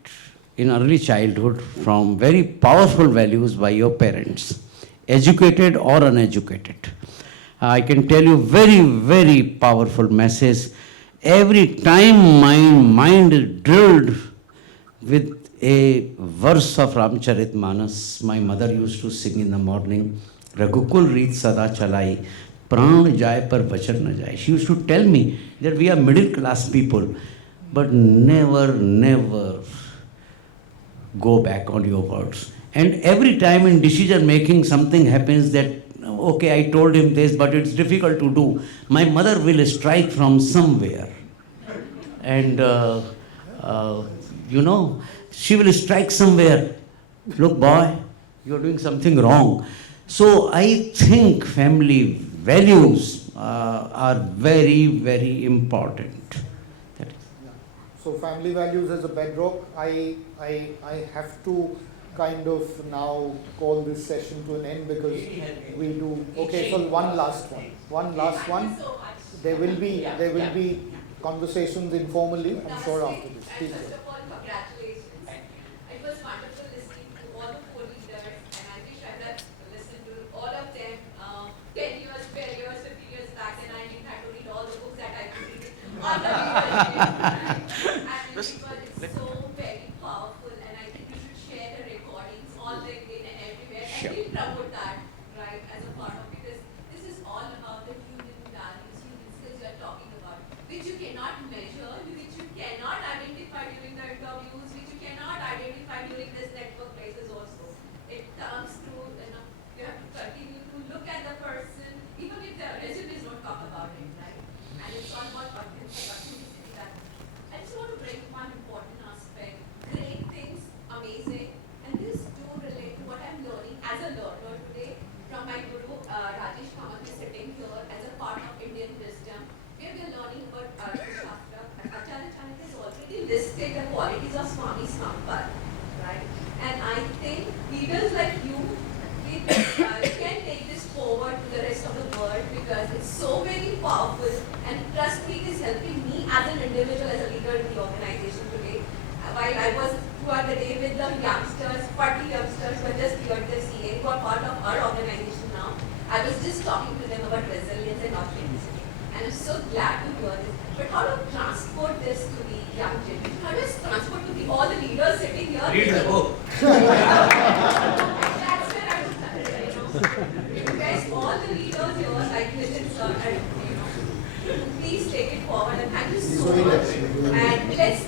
in early childhood from very powerful values by your parents, educated or uneducated. I can tell you very, very powerful message. Every time my mind is drilled with a verse of Ramcharitmanas, my mother used to sing in the morning, Raghukul Reet Sada Chalai, Pran Jai Par Vachan Na Jai. She used to tell me that we are middle class people, but never go back on your words. And every time in decision making something happens that, okay, I told him this, but it's difficult to do. My mother will strike from somewhere. And, she will strike somewhere. Look, boy, you are doing something wrong. So I think family values are very, very important. That is. So family values as a bedrock. I have to kind of now call this session to an end because we do. Okay, so one last one. One last one. There will be conversations informally, I'm sure, after this. Please. First of all, congratulations. It was wonderful listening to all the four leaders, and I wish I had listened to all of them 10 years, 12 years, 15 years back, and I didn't have to read all the books that I could read on the leadership. And it's so very powerful, and I think we should share the recordings on LinkedIn and everywhere, and we'll promote that, right, as a part of, because this is all about the human values, human skills you're talking about, which you cannot measure, which you cannot identify during the interviews, which you cannot identify during this network places also. It comes through, you have to continue to look at the person, even if their resumes don't talk about it, right? And it's all about authenticity. I just want to bring one important aspect. Great things, amazing, and this do relate to what I'm learning as a learner today from my guru, Rajesh Kamath, is sitting here as a part of Indian wisdom, where we are learning about Shastra. Acharya Chanakya has already listed the qualities of Swami Sampad, right? And I think leaders like you can take this forward to the rest of the world because it's so very powerful, and trust me, it is helping me as an individual, as a leader in the organization today. While I was throughout the day with the youngsters, 40 youngsters who are just cleared their CA, who are part of our organization now, I was just talking to them about resilience and authenticity. And I'm so glad to hear this. But how to transport this to the young generation? How do I transport to all the leaders sitting here? Read the book. That's where I was request all the leaders here, like Nitin sir, and please take it forward, and thank you so much. And let's